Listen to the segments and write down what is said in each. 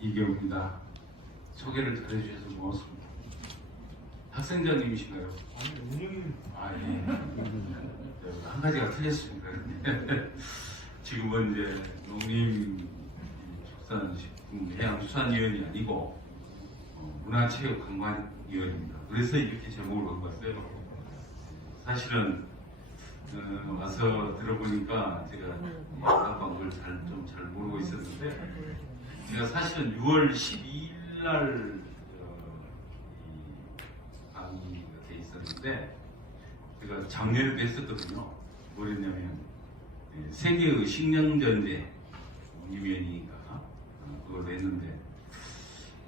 이경입니다. 소개를 잘해주셔서 고맙습니다. 학생장님이신가요? 아니, 운영님. 아, 예. 한 가지가 틀렸습니다. 지금은 이제 농림축산식품 해양수산위원이 아니고 문화체육관광위원입니다. 그래서 이렇게 제목을 바꿨어요. 사실은 와서 들어보니까 제가 관광을 좀 잘 모르고 있었는데, 제가 사실은 6월 12일 날 강의가 돼 있었는데, 제가 작년에도 했었거든요. 뭐랬냐면 세계의 식량전쟁 위원이니까 그걸 했는데,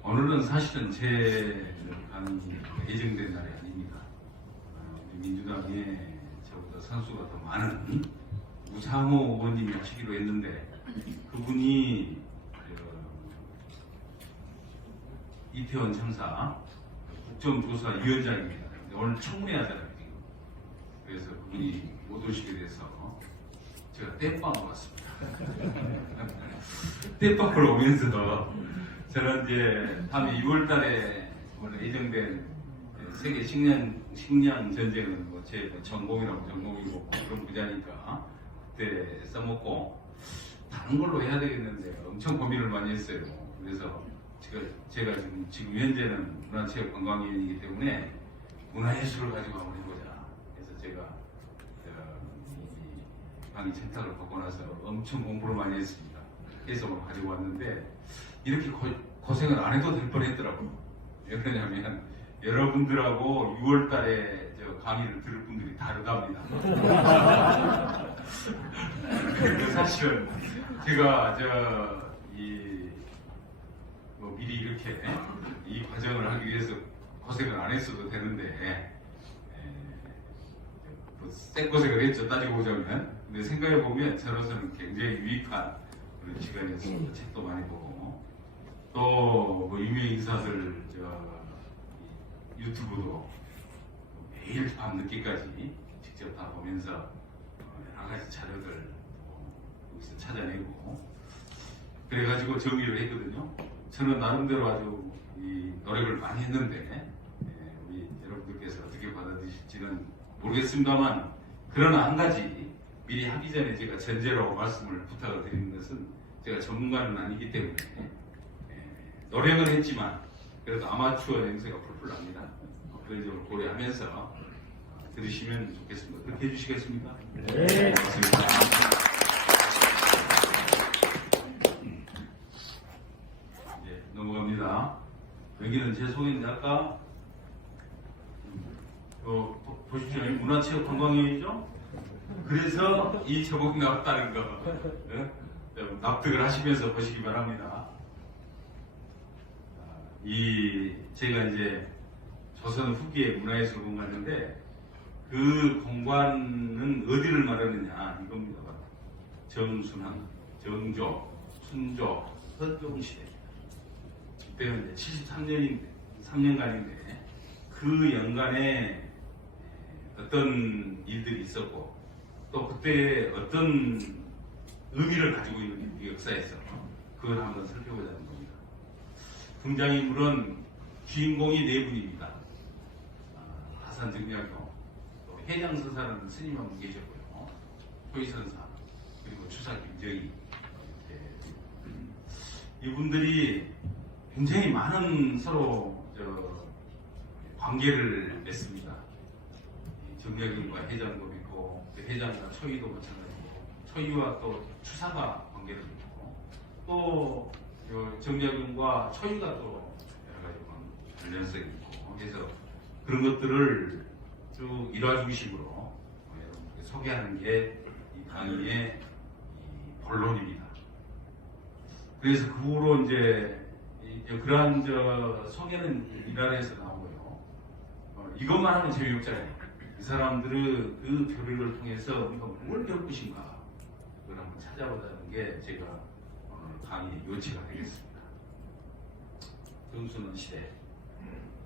오늘은 사실은 제 강의가 예정된 날이 아닙니다. 민주당에 저보다 선수가 더 많은 우상호 의원님이 하시기로 했는데, 그분이 이태원 참사 국정조사위원장입니다. 오늘 청문회 하잖아요, 지금. 그래서 그분이 못 오시게 돼서 제가 땜빵을 왔습니다. 땜빵을 오면서 저는 이제 다음에 6월 달에 원래 예정된 세계 식량 전쟁은 제 전공이라고 전공이고 그런 분야니까 그때 써먹고 다른 걸로 해야 되겠는데 엄청 고민을 많이 했어요. 그래서 제가 지금 현재는 문화체육관광위원이기 때문에 문화예술을 가지고 한번 해보자. 그래서 제가 강의 채택을 받고 나서 엄청 공부를 많이 했습니다. 해석을 가지고 왔는데 이렇게 고생을 안 해도 될 뻔했더라고요. 왜 그러냐면 여러분들하고 6월 달에 강의를 들을 분들이 다르답니다. 사실은 제가 미리 이렇게 이 과정을 하기 위해서 고생을 안 했어도 되는데 쌩 고생을 했죠, 따지고 보자면. 근데 생각해 보면 저로서는 굉장히 유익한 그런 시간이었습니다. 책도 많이 보고 또 유명 인사들 유튜브도 매일 밤 늦게까지 직접 다 보면서 여러 가지 자료들 여기서 찾아내고 그래가지고 정리를 했거든요. 저는 나름대로 아주 노력을 많이 했는데 우리 여러분들께서 어떻게 받아들이실지는 모르겠습니다만, 그러나 한 가지 미리 하기 전에 제가 전제로 말씀을 부탁을 드리는 것은, 제가 전문가는 아니기 때문에 노력은 했지만 그래도 아마추어 냄새가 풀풀 납니다. 그런 점을 고려하면서 들으시면 좋겠습니다. 그렇게 해주시겠습니까? 네. 고맙습니다. 이제 넘어갑니다. 여기는 제 소개인데 아까 보십시오. 문화체육관광위원이죠? 그래서 이 제목이 나왔다는 거 납득을 하시면서 보시기 바랍니다. 제가 이제 조선 후기에 문화예술 공간인데, 그 공간은 어디를 말하느냐 이겁니다. 정순왕, 정조, 순조, 선종시대입니다. 그때는 이제 3년간인데 그 연간에 어떤 일들이 있었고 또 그때 어떤 의미를 가지고 있는 이 역사에서 그걸 한번 살펴보자는 겁니다. 등장인물은 주인공이 네 분입니다. 하산 정약용, 또 해장선사라는 스님 한 분 계셨고요. 호의선사, 그리고 추사 김정희. 이분들이 굉장히 많은 서로 관계를 맺습니다. 정약용과 해장도 있고, 해장과 초이도 마찬가지고, 초이와 또 추사가 관계를 맺고, 또 정약용과 초이가 또 여러 가지 관련성이 있고, 그래서 그런 것들을 쭉 일화 중심으로 여러분께 소개하는 게 이 강의의 본론입니다. 그래서 그 후로 이제 그러한 소개는 일화에서 나오고요. 이것만 하면 재미없잖아요. 이 사람들의 그 교류를 통해서 우리가 뭘 배울 것인가, 그걸 한번 찾아보자는 게 제가 오늘 강의의 요지가 되겠습니다. 정순원 시대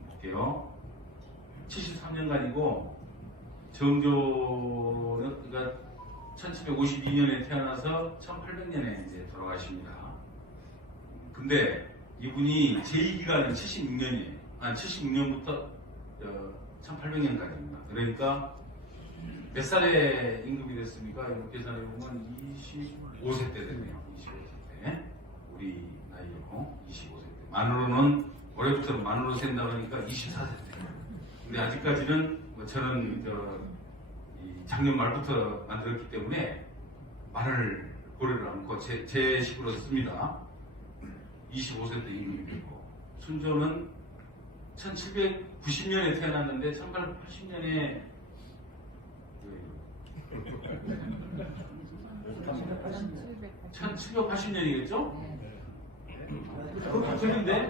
볼게요. 73년간이고 정조는 그러니까 1752년에 태어나서 1800년에 이제 돌아가십니다. 근데 이분이 제2기간은 76년이에요. 76년부터 1800년까지입니다. 그러니까 몇 살에 임금이 됐습니까? 이거 계산해보면 25세 때 됐네요. 25세 때. 우리 나이로 25세 때. 만으로는 올해부터 만으로 센다 그러니까 24세 때. 근데 아직까지는 뭐 저는 작년 말부터 만들었기 때문에 만을 고려를 않고 제 식으로 씁니다. 25세 때 임금이 됐고 순조는 1790년에 태어났는데 1880년에 1780년이겠죠? 그것도 틀린데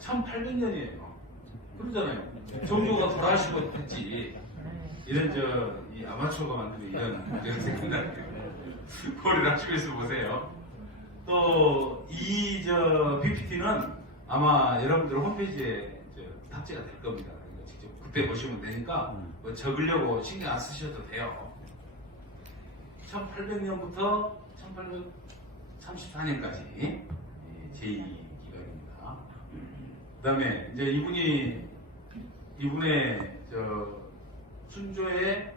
1800년이에요. 그러잖아요. 정조가 돌아가시고 했지. 이런 이 아마추어가 만드는 이런 생각나요. 고려를 하시면서 보세요. 또 이 PPT는 아마 여러분들 홈페이지에 탑재가 될 겁니다. 그러니까 직접 그때 보시면 되니까 뭐 적으려고 신경 안 쓰셔도 돼요. 1800년부터 1834년까지 제2기간입니다. 그 다음에 이제 이분의 순조의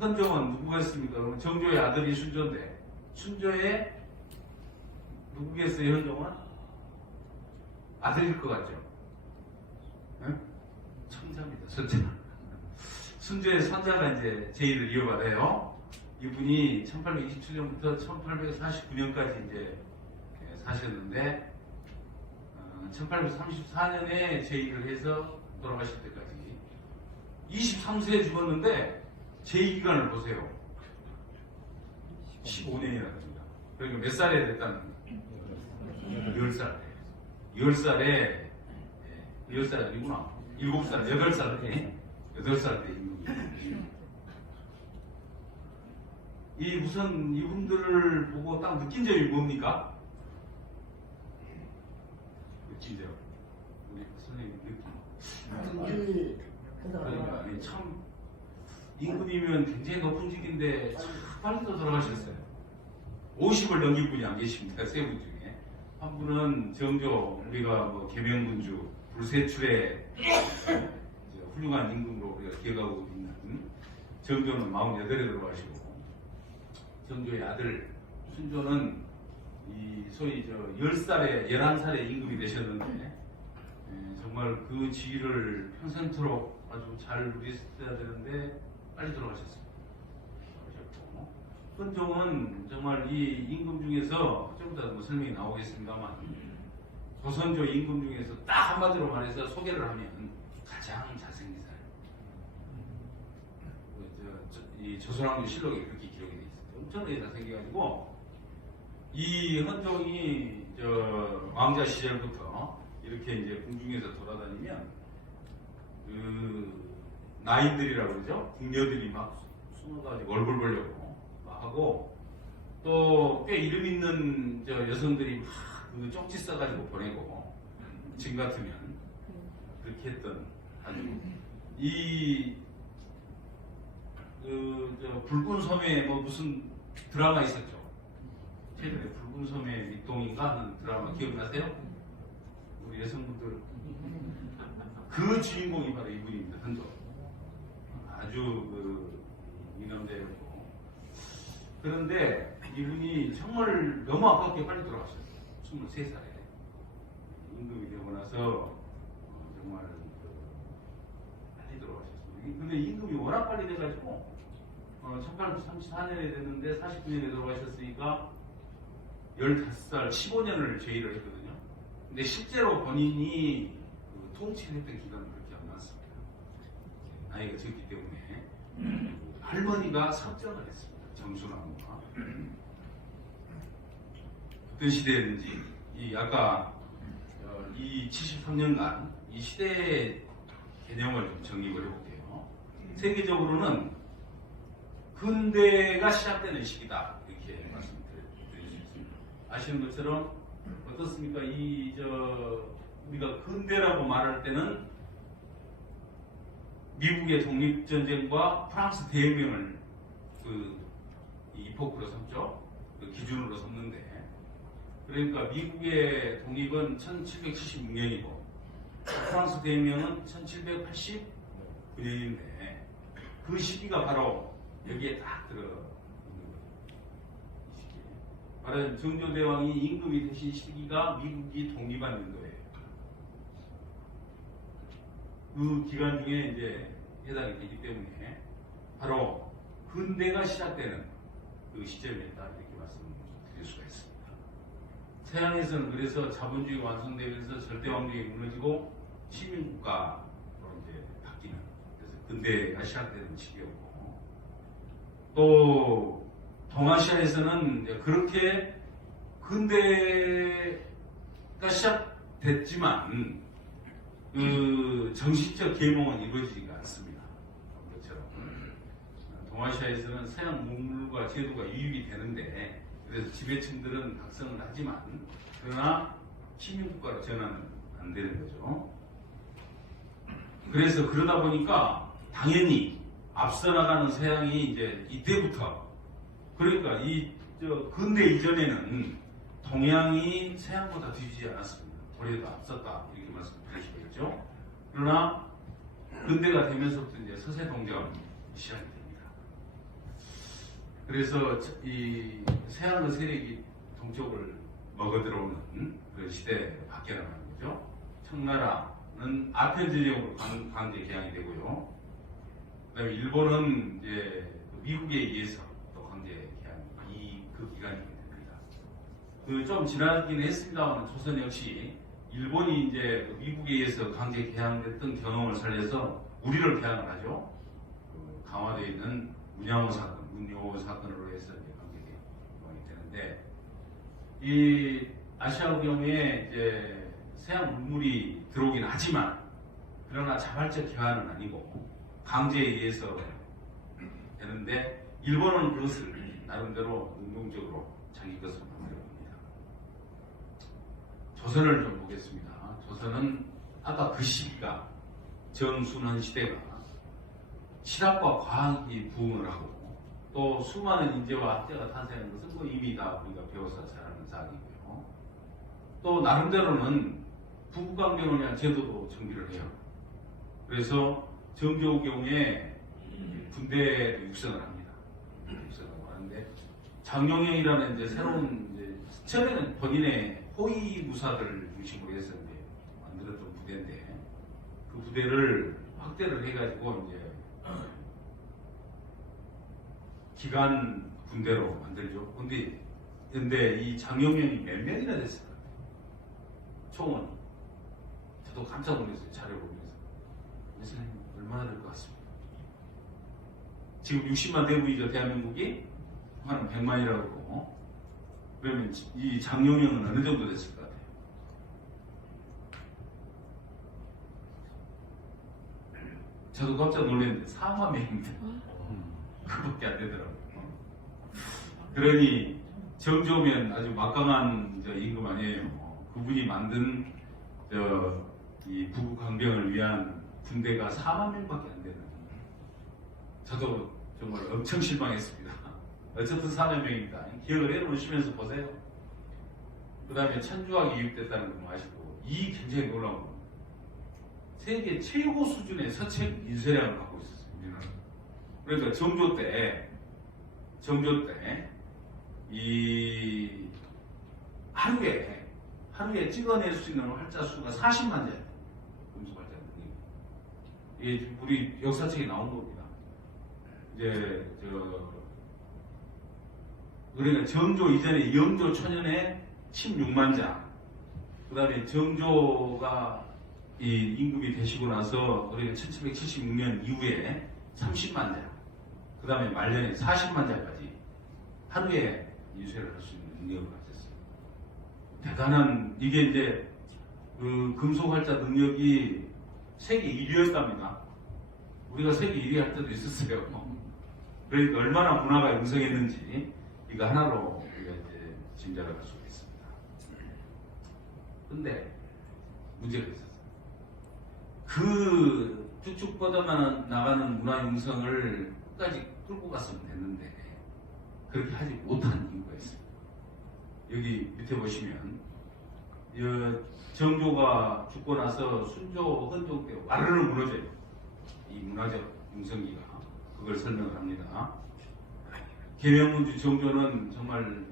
헌정은 누구겠습니까? 정조의 아들이 순조인데 순조의 누구겠어요? 현정은? 아들일 것 같죠? 응? 천자입니다. 천자. 순조의 선자가 이제 제1을 이어받아요. 이분이 1827년부터 1849년까지 이제 사셨는데 1834년에 제1을 해서 돌아가실 때까지 23세에 죽었는데 제2기간을 보세요. 15년이나 됩니다. 그러니까 몇 살에 됐다는 거예요? 10살. 10살에 10살 아니구나. 7살, 8살, 8살 때 이 우선 이분들을 보고 딱 느낀 점이 뭡니까? 느낀 점. 우리 선생님 느낌. 그러니까 참 임금이면 굉장히 높은 직인데 참 빨리 또 돌아가셨어요. 50을 넘길 분이 안 계십니다. 세 분 중에 한 분은 정조, 우리가 뭐 계명군주, 불세출의 훌륭한 임금으로 우리가 기억하고 있는 정조는 48에 돌아가시고 정조의 아들 순조는 이 소위 10살에 11살에 임금이 되셨는데 정말 그 지위를 평생토록 아주 잘 누리셨어야 되는데 빨리 돌아가셨습니다. 헌종은 정말 이 임금 중에서 좀 이따 뭐 설명이 나오겠습니다만 조선조 임금 중에서 딱 한마디로 말해서 소개를 하면 가장 잘생긴 사람. 이 조선왕조 실록에 그렇게 기록이 돼 있어요. 엄청나게 잘생겨가지고 이 헌종이 왕자 시절부터 이렇게 이제 궁중에서 돌아다니면 그 나인들이라고 그러죠. 궁녀들이 막 숨어가지고 얼굴 보려고 하고 또 꽤 이름 있는 여성들이 막 그 쪽지 써가지고 보내고 지금 같으면 그렇게 했던 아주 붉은 섬에 뭐 무슨 드라마 있었죠. 최근에 붉은 섬의 밑동인가 하는 드라마 기억나세요? 우리 여성분들 그 주인공이 바로 이분입니다. 현조. 아주 미남대였고 그런데 이분이 정말 너무 아깝게 빨리 돌아갔어요. 23살에 임금이 되고 나서 정말 빨리 돌아가셨어요. 근데 임금이 워낙 빨리 돼가지고 1834년에 됐는데 49년에 돌아가셨으니까 15살, 15년을 제의를 했거든요. 근데 실제로 본인이 통치를 했던 기간은 그렇게 안 많습니다. 나이가 적기 때문에 할머니가 설정을 했습니다. 정순왕후가 어떤 시대였는지 아까 이 73년간 이 시대의 개념을 좀 정립을 해볼게요. 세계적으로는 근대가 시작되는 시기다 이렇게 말씀드릴 수 있습니다. 아시는 것처럼 어떻습니까? 우리가 근대라고 말할 때는 미국의 독립전쟁과 프랑스 대혁명을 이포크로 삼죠. 그 기준으로 삼는데 그러니까 미국의 독립은 1776년이고 프랑스 대혁명은 1789년인데 그 시기가 바로 여기에 딱 들어 있는 거예요. 이 시기. 말하자면 정조대왕이 임금이 되신 시기가 미국이 독립한 연도예요. 그 기간 중에 이제 해당이 되기 때문에 바로 근대가 시작되는 그 시점이다 이렇게 말씀드릴 수가 있습니다. 서양에서는 그래서 자본주의가 완성되면서 절대왕국이 무너지고 시민국가로 이제 바뀌는 그래서 근대가 시작되는 시기였고 또 동아시아에서는 이제 그렇게 근대가 시작됐지만 그 정신적 계몽은 이루어지지가 않습니다. 것처럼 동아시아에서는 서양 문물과 제도가 유입이 되는데 그래서 지배층들은 각성을 하지만 그러나 시민국가로 전환은 안 되는 거죠. 그래서 그러다 보니까 당연히 앞서 나가는 서양이 이제 이때부터 그러니까 이 근대 이전에는 동양이 서양보다 뒤지지 않았습니다. 오히려 앞섰다 이렇게 말씀드릴 수가 있죠. 그러나 근대가 되면서부터 이제 서세 동정이 시작이 됩니다. 그래서 이 서양의 세력이 동쪽을 먹어 들어오는 그 시대에 바뀌어 나가는 거죠. 청나라는 아편전쟁으로 강제 개항이 되고요. 그다음에 일본은 이제 미국에 의해서 또 강제 개항이 그 기간이 됩니다. 그 좀 지나긴 했습니다만 조선 역시 일본이 이제 미국에 의해서 강제 개항됐던 경험을 살려서 우리를 개항을 하죠. 그 강화되어 있는 문양호 사건, 문효 사건으로 해서 이제 강제 개항이 되는데 이 아시아의 경우에 이제 서양 문물이 들어오긴 하지만 그러나 자발적 개화는 아니고 강제에 의해서 되는데 일본은 그것을 나름대로 능동적으로 자기 것으로 만들어봅니다. 조선을 좀 보겠습니다. 조선은 아까 그 시기가 정순원 시대가 실학과 과학이 부흥을 하고 또 수많은 인재와 학자가 탄생한 것은 뭐 이미 다 우리가 배워서 잘 아는 사항이고요. 또 나름대로는 부국강병을 위한 제도도 정비를 해요. 그래서 정조경에 군대 육성을 합니다. 육성을 하는데 장용영이라는 이제 새로운 이제 처음에는 본인의 호위 무사들을 중심으로 해서 이제 만들었던 부대인데 그 부대를 확대를 해가지고 이제 기간 군대로 만들죠. 근데 이 장용영이 몇 명이나 됐을까요? 총원이. 저도 깜짝 놀랐어요. 자료 보면서. 선생님 얼마나 될 것 같습니다. 지금 60만 대군이죠. 대한민국이 한 100만이라고 그러고 그러면 이 장용영은 어느 정도 됐을 것 같아요? 저도 깜짝 놀랐는데 4만 명입니다. 그밖에 안 되더라고요. 그러니 정조면 아주 막강한 임금 아니에요. 그분이 만든 이 부국강병을 위한 군대가 4만 명밖에 안 되는. 저도 정말 엄청 실망했습니다. 어쨌든 4만 명입니다. 기억을 해놓으시면서 보세요. 그 다음에 천주학이 유입됐다는 거 아시고 이 굉장히 놀라운 거. 세계 최고 수준의 서책 인쇄량을 갖고 있었어요. 우리는. 그러니까 정조 때 이 하루에 찍어낼 수 있는 활자 수가 40만 자예요. 금속 활자. 이게 우리 역사책에 나온 겁니다. 이제 그러니까 정조 이전에 영조 초년에 16만 자. 그다음에 정조가 이 임금이 되시고 나서 우리가 1776년 이후에 30만 자. 그다음에 말년에 40만 자까지 하루에 인쇄를 할 수 있는 능력을 가졌어요. 대단한 이게 이제 그 금속활자 능력이 세계 1위였답니다. 우리가 세계 1위 할 때도 있었어요. 그러니까 얼마나 문화가 영성했는지 이거 하나로 우리가 이제 짐작을 할 수가 있습니다. 근데 문제가 있었어요. 그 쭉쭉 뻗어나가는 문화 영성을 끝까지 끌고 갔으면 됐는데 그렇게 하지 못한 이유가 있습니다. 여기 밑에 보시면 정조가 죽고 나서 순조, 헌종 때 와르르 무너져요. 이 문화적 융성기가 그걸 설명을 합니다. 계명군주 정조는 정말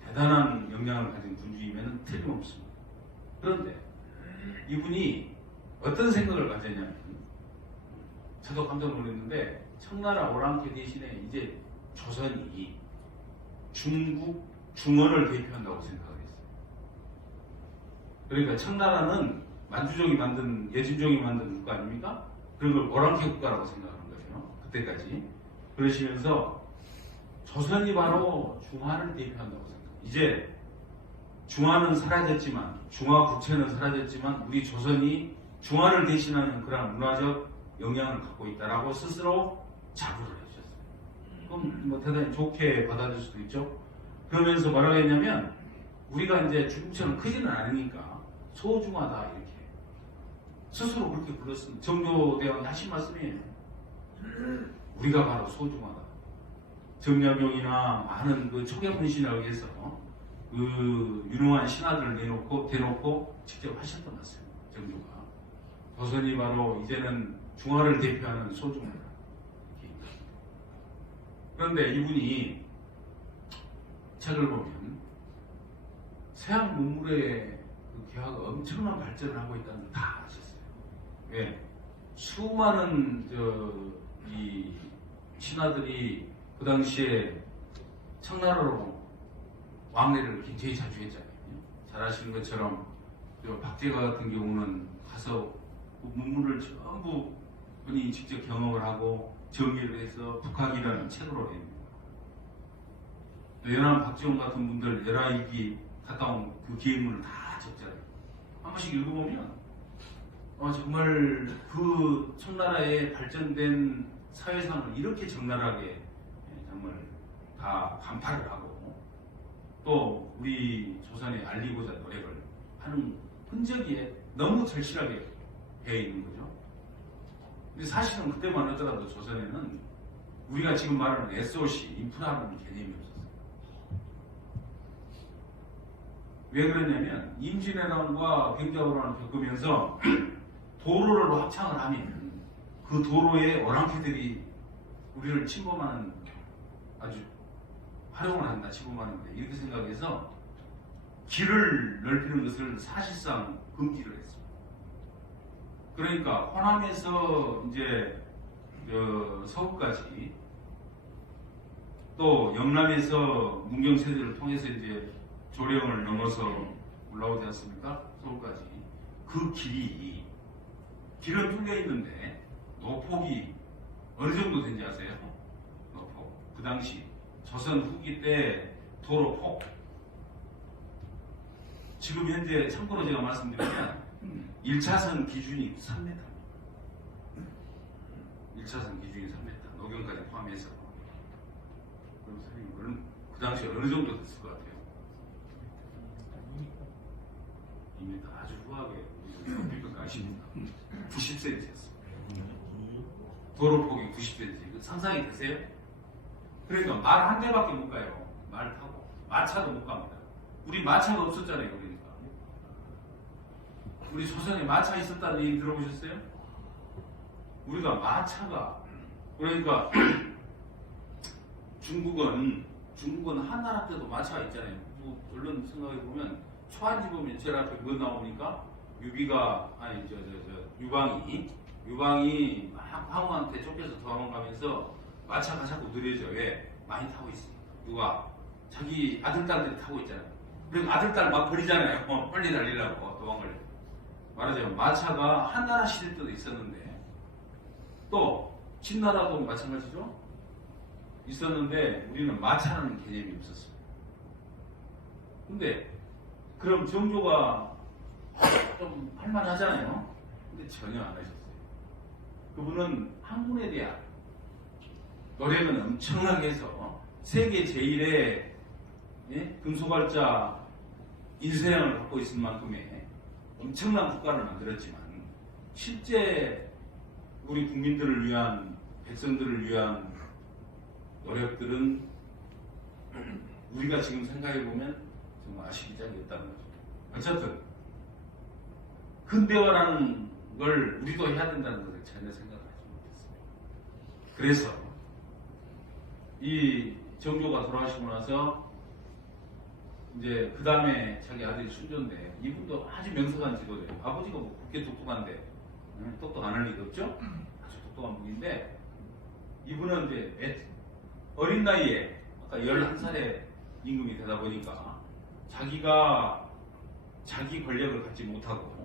대단한 역량을 가진 군주이면 틀림없습니다. 그런데 이분이 어떤 생각을 가졌냐면, 저도 깜짝 놀랐는데 청나라 오랑캐 대신에 이제 조선이 중국, 중원을 대표한다고 생각을 했어요. 그러니까 청나라는 만주족이 만든, 예진족이 만든 국가 아닙니까? 그런 걸 오랑캐 국가라고 생각하는 거예요. 그때까지. 그러시면서 조선이 바로 중화를 대표한다고 생각해요. 이제 중화는 사라졌지만, 중화 국채는 사라졌지만 우리 조선이 중화를 대신하는 그런 문화적 영향을 갖고 있다라고 스스로 자부를 해주셨어요. 그럼 뭐 대단히 좋게 받아들일 수도 있죠. 그러면서 뭐라고 했냐면, 우리가 이제 중국처럼 크지는 않으니까 소중하다 이렇게 스스로 그렇게 불렀습니다. 정조대왕이 하신 말씀이에요. 우리가 바로 소중하다. 정약용이나 많은 그 초계문신에 의해서 그 유능한 신하들을 대놓고 직접 하셨던 말씀입니다. 정조가. 조선이 바로 이제는 중화를 대표하는 소중하다. 그런데 이분이 책을 보면 서양 문물의 그 기하가 엄청난 발전을 하고 있다는 걸 다 아셨어요. 왜? 수많은 이 신하들이 그 당시에 청나라로 왕래를 굉장히 자주 했잖아요. 잘 아시는 것처럼 박제가 같은 경우는 가서 그 문물을 전부 본인이 직접 경험을 하고 정리를 해서 북학이라는 책으로 냅니다. 연암 박지원 같은 분들 열하일기 갔다 온 그 기획문을 다 적잖아요. 한 번씩 읽어보면 정말 그 청나라의 발전된 사회상을 이렇게 적나라하게 정말 다 간파를 하고 또 우리 조선에 알리고자 노력을 하는 흔적이 너무 절실하게 되어 있는 거죠. 근데 사실은 그때만 하더라도 조선에는 우리가 지금 말하는 SOC, 인프라라는 개념이 없었어요. 왜 그러냐면 임진왜란과 병자호란을 겪으면서 도로를 확창을 하면 그 도로에 오랑캐들이 우리를 침범하는, 아주 활용을 한다, 침범하는데, 이렇게 생각해서 길을 넓히는 것을 사실상 금지를 했습니다. 그러니까 호남에서 이제 서울까지, 또 영남에서 문경세대를 통해서 이제 조령을 넘어서 올라오지 않습니까? 서울까지. 그 길은 뚫려 있는데 노폭이 어느 정도 된지 아세요? 노폭. 그 당시 조선 후기 때 도로폭. 지금 현재 참고로 제가 말씀드리면 1차선 기준이 3m. 1차선 기준이 3m. 노경까지 포함해서. 그럼 선생님, 그 당시 어느 정도 됐을 것 같아요? 2m. 아주 후하게 높일 것 아십니까? 90cm였습니다. 도로폭이 90cm. 상상이 되세요? 그러니까 말 한 대밖에 못 가요. 말 타고. 마차도 못 갑니다. 우리 마차가 없었잖아요. 그러니까. 우리 조선에 마차 있었다는 얘기 들어보셨어요? 우리가 마차가, 그러니까 중국은 한나라 때도 마차가 있잖아요. 뭐 얼른 생각해 보면 초안지 보면 제일 앞에 뭐 나옵니까? 유방이 막 황후한테 쫓겨서 도망가면서 마차가 자꾸 느려져. 왜? 많이 타고 있으니까. 누가? 자기 아들, 딸들이 타고 있잖아요. 그리고 아들, 딸 막 버리잖아요. 빨리 달리려고 도망가려고. 말하자면 마차가 한나라 시대 때도 있었는데, 또 진나라도 마찬가지죠. 있었는데 우리는 마차라는 개념이 없었어요. 근데 그럼 정조가 좀 할만하잖아요. 근데 전혀 안 하셨어요. 그분은 학문에 대한 노력은 엄청나게 해서 세계 제1의 금소갈자 인쇄량을 갖고 있을 만큼의 엄청난 국가를 만들었지만, 실제 우리 국민들을 위한, 백성들을 위한 노력들은 우리가 지금 생각해보면 정말 아쉬운 짝이 없다는 거죠. 어쨌든 근대화라는 걸 우리도 해야 된다는 것을 전혀 생각을 하지 못했습니다. 그래서 이 정조가 돌아가시고 나서 이제 그 다음에 자기 아들이 순조인데 이분도 아주 명석한 지도자예요. 아버지가 뭐 그렇게 똑똑한데 똑똑 안 할 리가 없죠? 아주 똑똑한 분인데 이분은 이제 어린 나이에 아까 11살에 임금이 되다 보니까 자기가 자기 권력을 갖지 못하고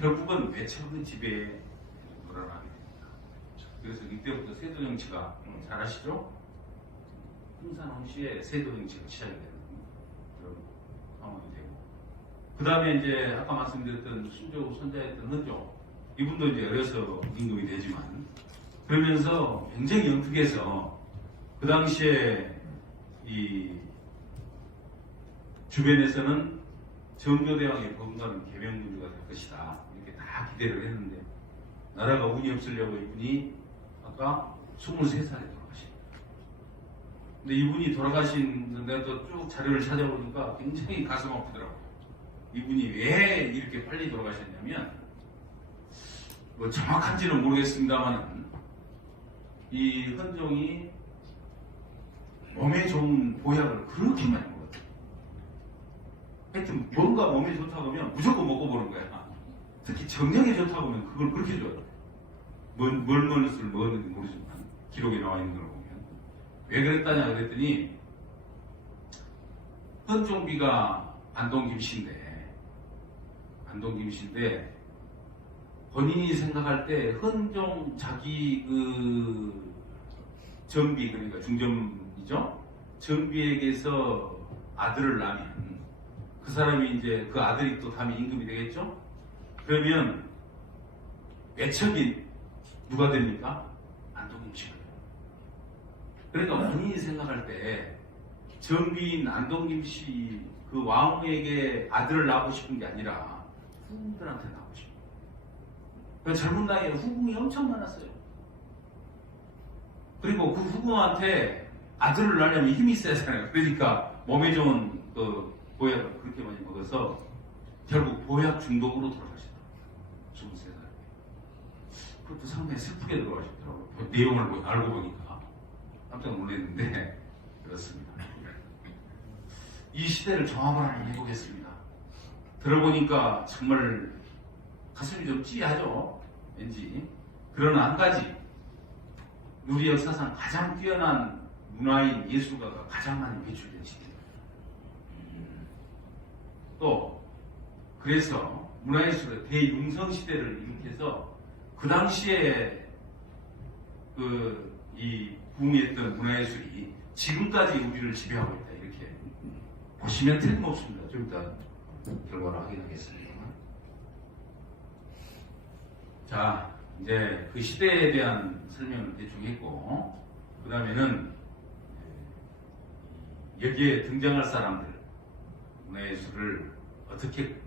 결국은 외척의 지배에 돌아가게 됩니다. 그래서 이때부터 세도 정치가 잘 아시죠? 흥산홍씨의 세도 정치가 시작이 되는 그런 상황이 되고 그 다음에 이제 아까 말씀드렸던 순조 손자였던 헌조 이분도 이제 어려서 임금이 되지만 그러면서 굉장히 영특해서 그 당시에 이 주변에서는 정조대왕의 범과는 계명군주가 될 것이다 이렇게 다 기대를 했는데 나라가 운이 없으려고 이분이 아까 23살에 돌아가십니다. 근데 이분이 돌아가시는데 또 쭉 자료를 찾아보니까 굉장히 가슴 아프더라고요. 이분이 왜 이렇게 빨리 돌아가셨냐면 뭐 정확한지는 모르겠습니다만 이 헌종이 몸에 좋은 보약을 그렇게 많이 먹었어요. 하여튼 뭔가 몸에 좋다고 하면 무조건 먹고 보는 거야. 특히 정력에 좋다고 하면 그걸 그렇게 좋아해. 뭘 먹었는지 모르지만 기록에 나와 있는 걸 보면 왜 그랬다냐 그랬더니 헌종비가 안동 김씨인데 본인이 생각할 때 헌종 자기 그 정비 그러니까 중점이죠. 정비에게서 아들을 낳으면 그 사람이 이제 그 아들이 또 다음에 임금이 되겠죠. 그러면 외척이 누가 됩니까? 안동 김씨가 돼요. 그러니까 본인이 생각할 때 정비인 안동 김씨 그 왕후에게 아들을 낳고 싶은 게 아니라 후궁들한테 낳고 싶은 거예요. 그러니까 젊은 나이에 후궁이 엄청 많았어요. 그리고 그 후궁한테 아들을 낳으려면 힘이 있어야 하잖아요. 그러니까 몸에 좋은 그 보약을 그렇게 많이 먹어서 결국 보약 중독으로 돌아가시더라고요. 23살에. 그것도 상당히 슬프게 돌아가셨더라고요. 그 내용을 알고 보니까 깜짝 놀랐는데 그렇습니다. 이 시대를 종합을 한번 해보겠습니다. 들어보니까 정말 가슴이 좀 찌하죠. 왠지. 그러나 한 가지 우리 역사상 가장 뛰어난 문화인 예술가가 가장 많이 배출된 시대입니다. 또 그래서 문화예술의 대융성 시대를 일으켜서 그 당시에 이 부흥했던 문화예술이 지금까지 우리를 지배하고 있다 이렇게 보시면 틀림없습니다. 좀 이따 결과를 확인하겠습니다. 자, 이제 그 시대에 대한 설명을 대충 했고 그 다음에는 여기에 등장할 사람들 문화예술을 어떻게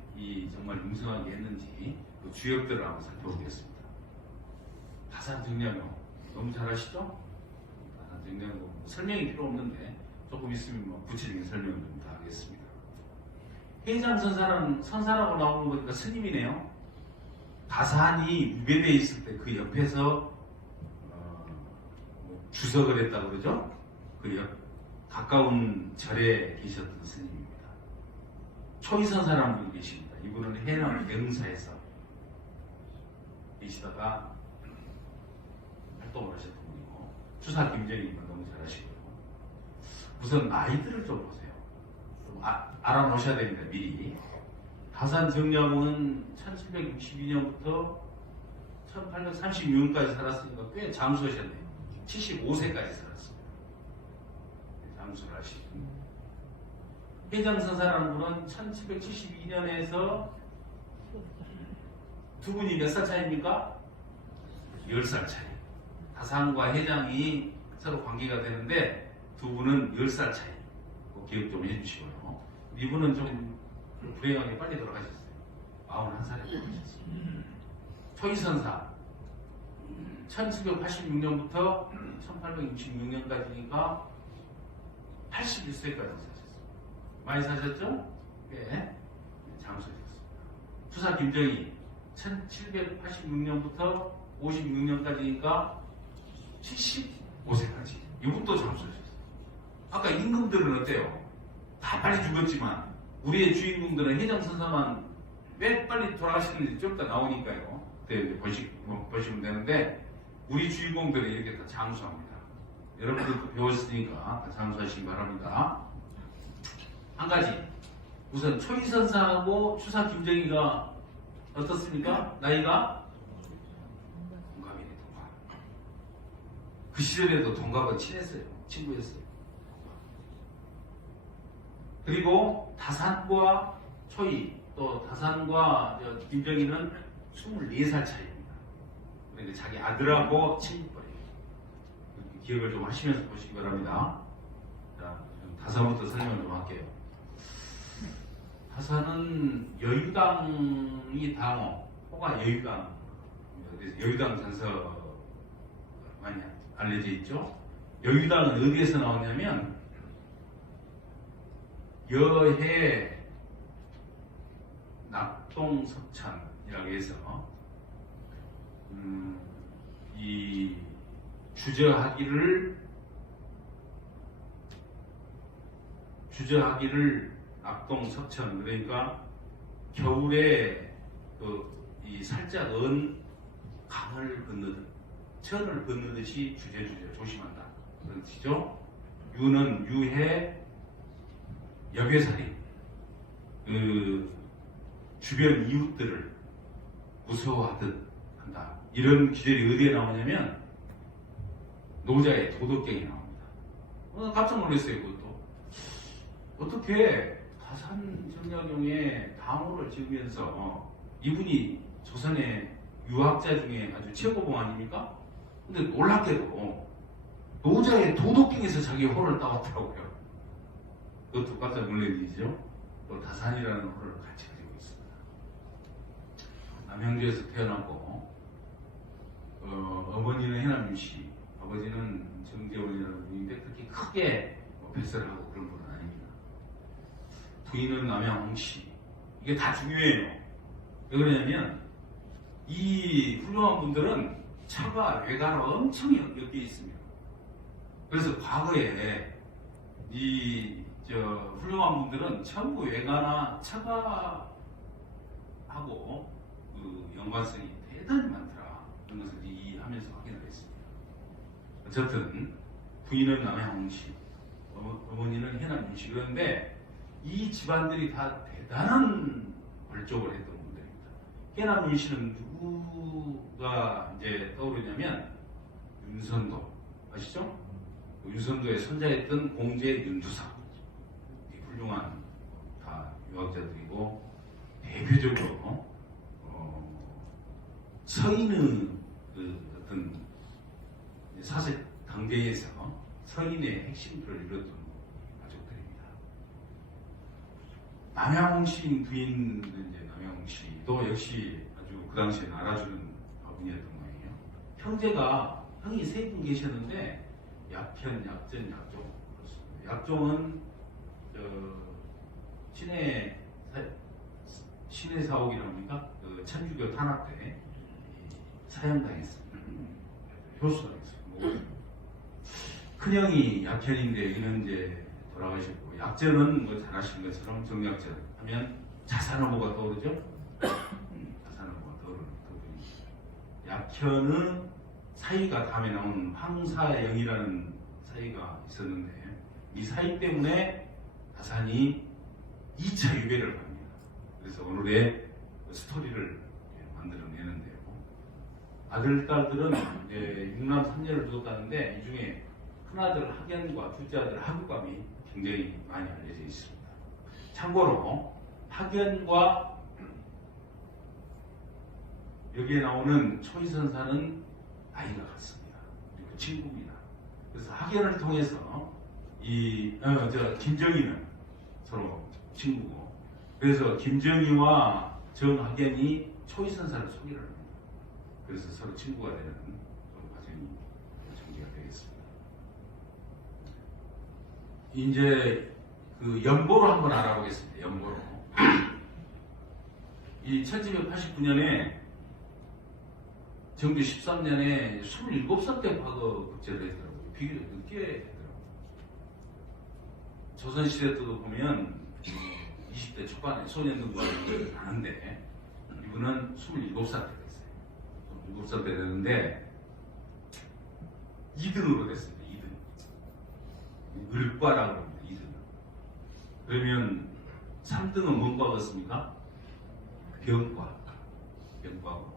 정말 융성하게 했는지 그 주역들을 한번 살펴보겠습니다. 다산정량용 너무 잘 아시죠? 다산정량용 설명이 필요 없는데 조금 있으면 뭐 구체적인 설명을 좀 다 하겠습니다. 해장선사라고 나오는 거니까 스님이네요. 다산이 유배되어 있을 때 그 옆에서 주석을 했다고 그러죠? 그 옆 가까운 절에 계셨던 스님입니다. 초이선사라는 분이 계십니다. 이분은 해남 대흥사에서 계시다가 활동을 하셨던 분이고 추사 김정희님은 너무 잘하시고요. 우선 나이들을 좀 보세요. 좀 알아놓으셔야 됩니다. 미리. 다산정량은 1762년부터 1836년까지 살았으니까 꽤 장수하셨네요. 75세까지 살았습니다. 장수를 하시고 해장선사라는 분은 1772년에서 두 분이 몇 살 차이입니까? 10살 차이. 다산과 해장이 서로 관계가 되는데 두 분은 10살 차이. 기억 좀 해주시고요. 이분은 좀 불행하게 빨리 돌아가셨어요. 41살에 돌아가셨어요. 초이선사 1786년부터 1866년까지니까 81세까지 사셨어요. 많이 사셨죠? 함께 장수하셨습니다. 추사 김정희 1786년부터 56년까지니까 75세까지 이것도 장수하셨어요. 아까 임금들은 어때요? 다 빨리 죽었지만 우리의 주인공들은 해장선사만 왜 빨리 돌아가시는지 좀 이따 나오니까요. 그때 보시면 되는데 우리 주인공들은 이렇게 다 장수합니다. 여러분들 배웠으니까 다 장수하시기 바랍니다. 한 가지 우선 초이선사하고 추사 김정희가 어떻습니까? 나이가 동갑이네. 동갑. 그 시절에도 동갑은 친했어요. 친구였어요. 그리고 다산과 초이 또 다산과 김정희는 24살 차이입니다. 그러니까 자기 아들하고 친구거리예요. 기억을 좀 하시면서 보시기 바랍니다. 자, 다산부터 설명을 좀 할게요. 다산은 여유당이 당호, 호가 여유당, 여유당 전서 많이 알려져 있죠. 여유당은 어디에서 나왔냐면 여해 낙동석찬이라고 해서 이 주저하기를 낙동석천 그러니까 겨울에 이 살짝 언 강을 건너듯 천을 건너듯이 주저주저 조심한다 그런 뜻이죠. 유는 유해 여배살이 그 주변 이웃들을 무서워하듯 한다. 이런 기절이 어디에 나오냐면 노자의 도덕경에 나옵니다. 깜짝 놀랐어요. 그것도 어떻게 다산 정약용의 당호를 지으면서 이분이 조선의 유학자 중에 아주 최고봉 아닙니까? 근데 놀랍게도 노자의 도덕경에서 자기 호를 따왔더라고요. 그것도 깜짝 놀란 일이죠. 또 다산이라는 호를 같이 가지고 있습니다. 남양주에서 태어났고 어머니는 해남유씨, 아버지는 정재원이라는 분인데 그렇게 크게 배설을 하고 그런 분은 아닙니다. 부인은 남양홍씨. 이게 다 중요해요. 왜 그러냐면 이 훌륭한 분들은 처가 외가로 엄청 엮여 있습니다. 그래서 과거에 이 훌륭한 분들은 전부 외가나 처가하고 그 연관성이 대단히 많더라. 그런 것을 이해하면서 확인을 했습니다. 어쨌든 부인은 남양홍씨, 어머니는 해남윤씨. 그런데 이 집안들이 다 대단한 벌족을 했던 분들입니다. 해남윤씨는 누구가 이제 떠오르냐면 윤선도 아시죠? 윤선도의 손자였던 공제 윤두사. 훌륭한 다 유학자들이고 대표적으로 서인의 그 어떤 사색 당대에서 서인의 핵심들을 이뤘던 가족들입니다. 남양홍씨 부인 이제 남양홍씨도 역시 아주 그 당시에 알아주는 분이었던 거예요. 형제가 형이 세 분 계셨는데 약현, 약전, 약종. 약종은 신의 사옥이라고 합니까? 그 천주교 탄압 때 사형당했습니다. 효수당했어요. 큰형이 약현인데 이는 이제 돌아가셨고, 약전은 뭐 잘 아시는 것처럼 정약전 하면 자산어보가 떠오르죠? 자산어보가 떠오르는 그분이. 약현은 사이가 다음에 나오는 황사영이라는 사이가 있었는데 이 사이 때문에 다산이 2차 유배를 합니다. 그래서 오늘의 스토리를 만들어내는데요. 아들, 딸들은 이제 6남 3녀를 두었다는데 이 중에 큰아들 학연과 둘째 아들 하국감이 굉장히 많이 알려져 있습니다. 참고로 학연과 여기에 나오는 초이선사는 나이가 같습니다. 그리고 친구입니다. 그래서 학연을 통해서 김정희는 서로 친구고, 그래서 김정희와 정학연이 초이선사를 소개를 합니다. 그래서 서로 친구가 되는 그런 과정이 전개가 되겠습니다. 이제 그 연보로 한번 알아보겠습니다. 연보로. 이 1789년에 정주 13년에 27살 때 과거 급제를 했더라고요. 비교적 늦게 했더라고요. 조선시대 때도 보면 20대 초반에 소년등반을 하는데 이분은 27살 때 됐어요. 27살 때 됐는데 2등으로 됐습니다. 2등. 을과라고 합니다. 2등. 그러면 3등은 뭔 과였습니까? 병과. 병과고.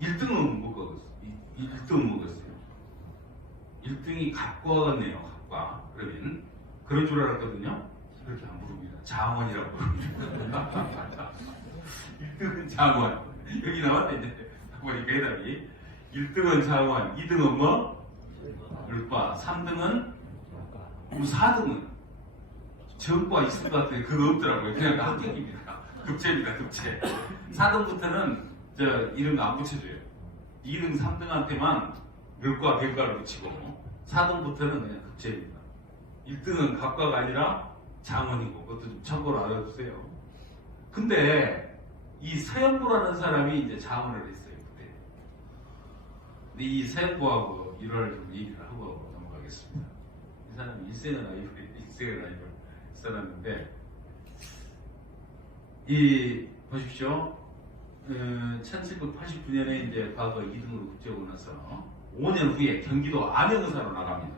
1등은 뭐겠어요? 1등은 뭐겠어요? 1등이 갑과였네요. 갑과. 그러면 그런 줄 알았거든요. 그렇게 안 부릅니다. 장원이라고 부릅니다. 1등은 장원. 여기 나왔네 이제. 보니까 해답이 1등은 장원, 2등은 뭐? 을과, 3등은 4등은 정과 있을 것 같아요. 그거 없더라고요. 그냥 합격입니다. 급제입니다. 급제. 4등부터는 이런 거 안 붙여줘요. 2등, 3등한테만 을과, 병과를 붙이고 4등부터는 그냥 급제입니다. 1등은 갑과가 아니라 장원이고 그것도 좀 참고로 알아두세요. 근데 이 서연부라는 사람이 이제 장원을 했어요. 그때. 근데 이 서연부하고 일화를 좀 얘기를 하고 넘어가겠습니다. 이 사람이 일생의 나이를 써놨는데 이 보십시오. 1789년에 이제 과거 2등으로 급제하고 나서 5년 후에 경기도 암행의사로 나갑니다.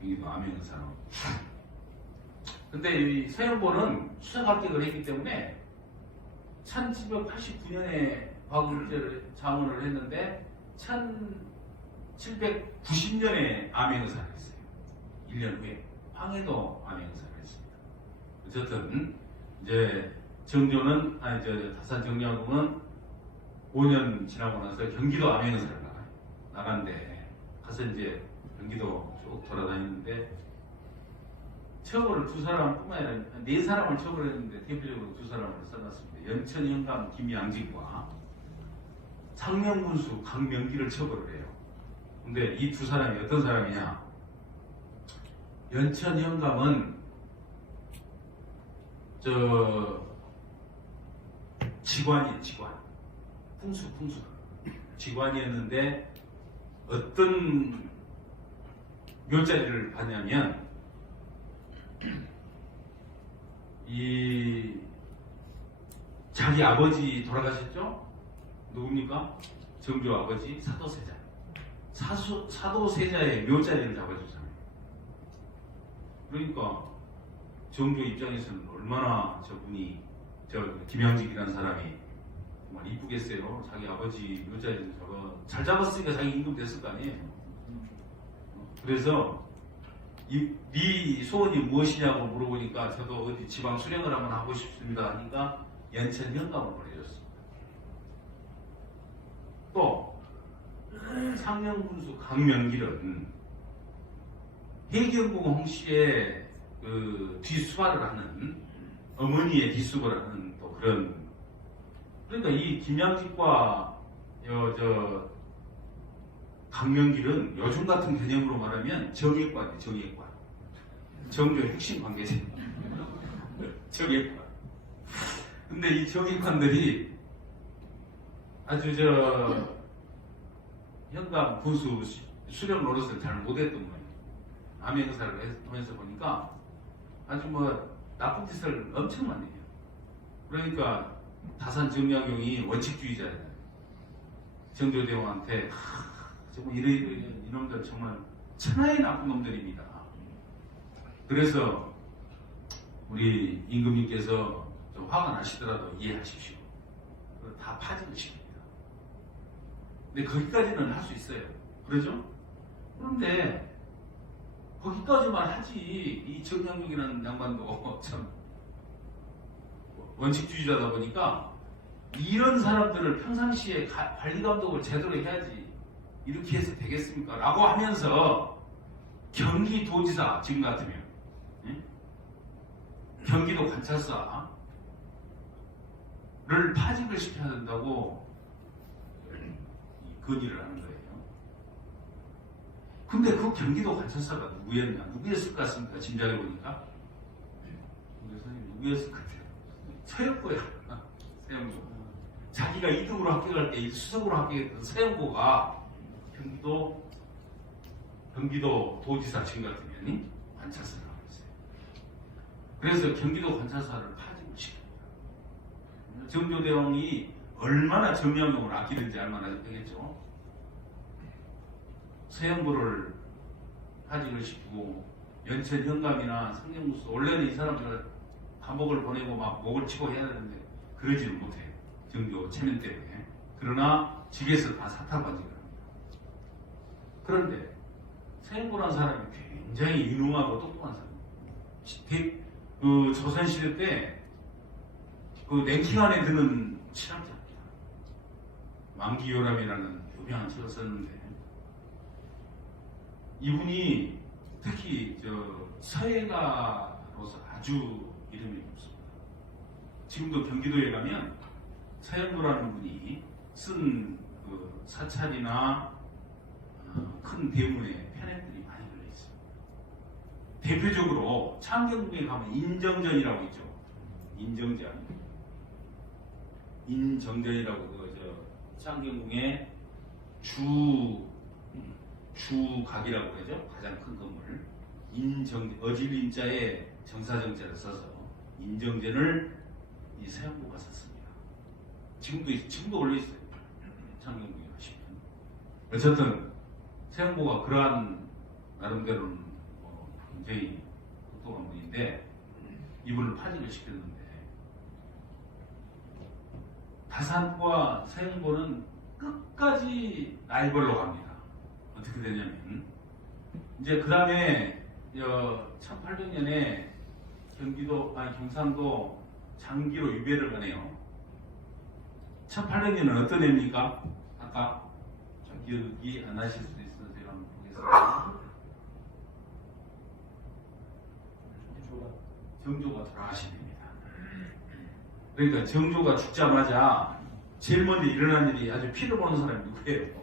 경기도 암행의사로. 근데 이 서연보는 수석 합격을 했기 때문에 1789년에 과거 급제를 장원을 했는데 1790년에 암행의사를 했어요. 1년 후에 황해도 암행의사를 했습니다. 어쨌든 이제 정조는 다산 정약용은 5년 지나고 나서 경기도 암행의사를 나가요. 나간데 가서 이제 경기도 쭉 돌아다니는데 처벌을 2사람뿐만 아니라 4사람을 처벌했는데 대표적으로 2사람을 써놨습니다. 연천영감 김양직과 상명군수 강명기를 처벌을 해요. 근데 이 2사람이 어떤 사람이냐? 연천영감은 직관이에요. 직관. 풍수. 직관이었는데 어떤 묘자리를 봤냐면 이 자기 아버지 돌아가셨죠? 누굽니까? 정조 아버지 사도세자. 사도세자의 묘자리를 잡아주잖아요. 그러니까 정조 입장에서는 얼마나 저분이 김양직이라는 사람이 정말 이쁘겠어요. 자기 아버지 묘자리를 잘 잡았으니까 자기 임금 됐을 거 아니에요. 그래서 네 소원이 무엇이냐고 물어보니까 저도 어디 지방 수령을 한번 하고 싶습니다 하니까 연천 영감을 보내줬습니다. 또 상명군수 강명길은 해경궁 홍씨의 뒷수발을 하는 어머니의 뒷수발을 하는 또 그런 그러니까 이 김양직과 강명길은 요즘 같은 개념으로 말하면 정예과예요. 정예과. 정조의 핵심 관계지. 정예과. 근데 이 정예관들이 아주 현감 군수 수령 노릇을 잘 못했던 거예요. 암행의사를 하면서 보니까 아주 나쁜 짓을 엄청 많이 해요. 그러니까 다산 정약용이 원칙주의자예요. 정조대왕한테 정말 이놈들 정말 천하의 나쁜 놈들입니다. 그래서 우리 임금님께서 좀 화가 나시더라도 이해하십시오. 다 파직을 시킵니다. 근데 거기까지는 할 수 있어요. 그러죠? 그런데 거기까지만 하지 이 정약용이라는 양반도 참 원칙주의자다 보니까 이런 사람들을 평상시에 관리 감독을 제대로 해야지 이렇게 해서 되겠습니까? 라고 하면서 경기도지사 지금 같으면 경기도 관찰사를 파직을 시켜야 된다고 건의를 하는 거예요. 근데 그 경기도 관찰사가 누구였나? 누구였을 것 같습니까? 짐작해 보니까 누구였을 것 같아요? 서영고야. 서영고. 자기가 2등으로 합격할 때 수석으로 합격했던 서영고가 경기도 도지사 지금 같으면 관찰사를 하고 있어요. 그래서 경기도 관찰사를 파직을 시킵니다. 정조대왕이 얼마나 정량용을 아끼는지 알만하게 되겠죠. 서영고를 파직을 시키고 연천 현감이나 상경무소 원래는 이 사람들 감옥을 보내고 막 목을 치고 해야 되는데 그러지는 못해요. 정조 체면 때문에. 그러나 직에서 다 사탁반직을 합니다. 그런데 서영고라는 사람이 굉장히 유능하고 똑똑한 사람입니다. 그 조선시대 때 그 랭킹 안에 드는 실학자입니다. 만기요람이라는 유명한 책을 썼는데 이분이 특히 서예가로서 아주 이름이 높습니다. 지금도 경기도에 가면 서영고라는 분이 쓴 그 사찰이나 큰 대문에 편액들이 많이 걸려 있어요. 대표적으로 창경궁에 가면 인정전이라고 있죠. 인정전이라고 창경궁의 주각이라고 그러죠. 가장 큰 건물. 어질인자에 정사정자를 써서 인정전을 이 서영고가 썼습니다. 지금도 올려 있어요. 창경궁에 가시면. 어쨌든 서영고가 그러한 나름대로는 굉장히 똑똑한 분인데 이분을 파직을 시켰는데 다산과 서영고는 끝까지 라이벌로 갑니다. 어떻게 되냐면 이제 그 다음에 1800년에 경상도 장기로 유배를 가네요. 1800년은 어떤 해입니까? 아까 기억이 안 나실 수도 있어서 제가 한번 보겠습니다. 정조가 돌아가신 해입니다. 그러니까 정조가 죽자마자 제일 먼저 일어난 일이 아주 피를 보는 사람이 누구예요?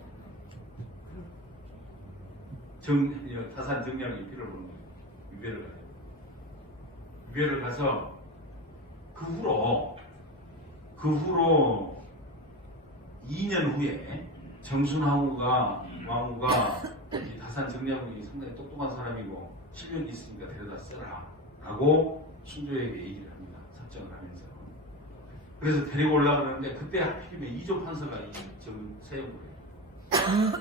다산 정량이 피를 보는 거예요. 유배를 가요. 유배를 가서 그 후로 2년 후에 정순왕후가 다산 정량이 상당히 똑똑한 사람이고 실력이 있으니까 데려다 써라 라고 순조에게 얘기를 합니다. 설정을 하면서. 그래서 데리고 올라가는데 그때 하필이면 이조 판서가 서영고예요.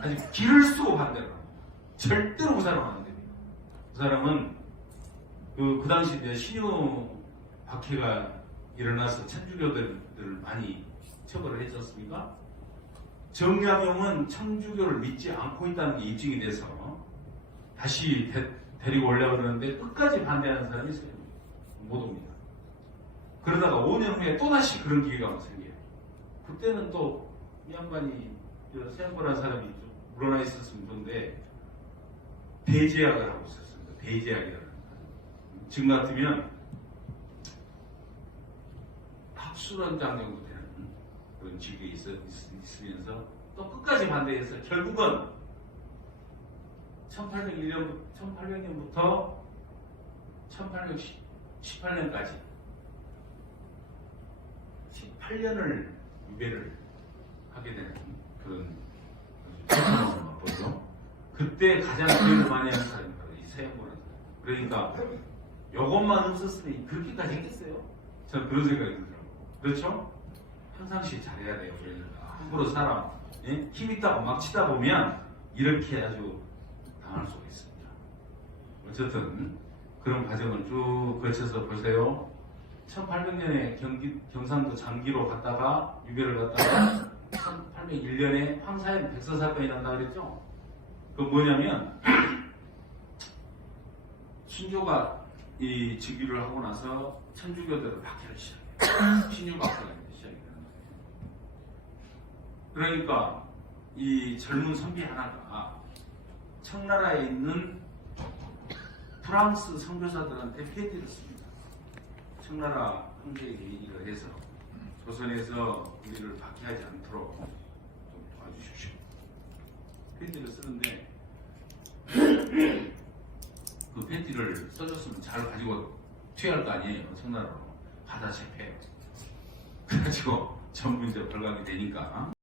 아주 길을 쓰고 반대를 합니다. 절대로 그 사람은 안 됩니다. 그 사람은 그 당시 때 신유 박해가 일어나서 천주교들을 많이 처벌을 했었습니까? 정량용은 천주교를 믿지 않고 있다는 게 입증이 돼서 다시 데리고 올라가는데 끝까지 반대하는 사람이 있어요. 못 옵니다. 그러다가 5년 후에 또다시 그런 기회가 생겨요. 그때는 또 이 양반이 서영고라는 사람이 좀 물러나 있었으면 좋은데 배제학을 하고 있었습니다. 배제학이라는 지금 같으면 학술원장 정도 되는 그런 직위에 있으면서 또 끝까지 반대해서 결국은 1800년부터 1818년까지 18년을 유배를 하게 되는 그런 책임을 맛보죠. 그때 가장 기억을 많이 하는 사람이 바로 이 서영고라는 사람. 그러니까 요것만 없었으니 그렇게까지 했겠어요? 저는 그런 생각이 들더라고요. 그렇죠? 평상시에 잘해야 돼요. 그러니까 함부로 사람 힘 있다고 막 치다 보면 이렇게 아주 당할 수가 있습니다. 어쨌든 그런 과정을 쭉 거쳐서 보세요. 1800년에 경상도 장기로 갔다가 유배를 갔다가 1801년에 황사현 백서 사건이 난다 그랬죠? 그 뭐냐면 순조가 이 즉위를 하고 나서 천주교들을 박해를 시작해요. 신유 박해가 시작이 되는 거예요. 그러니까 이 젊은 선비 하나가 청나라에 있는 프랑스 선교사들한테 편지를 씁니다. 청나라 황제에게 얘기를 해서 조선에서 우리를 박해하지 않도록 좀 도와주십시오. 편지를 쓰는데 그 편지를 써줬으면 잘 가지고 튀어갈 거 아니에요. 청나라로. 바다 재패 그래가지고 전부 이제 발각이 되니까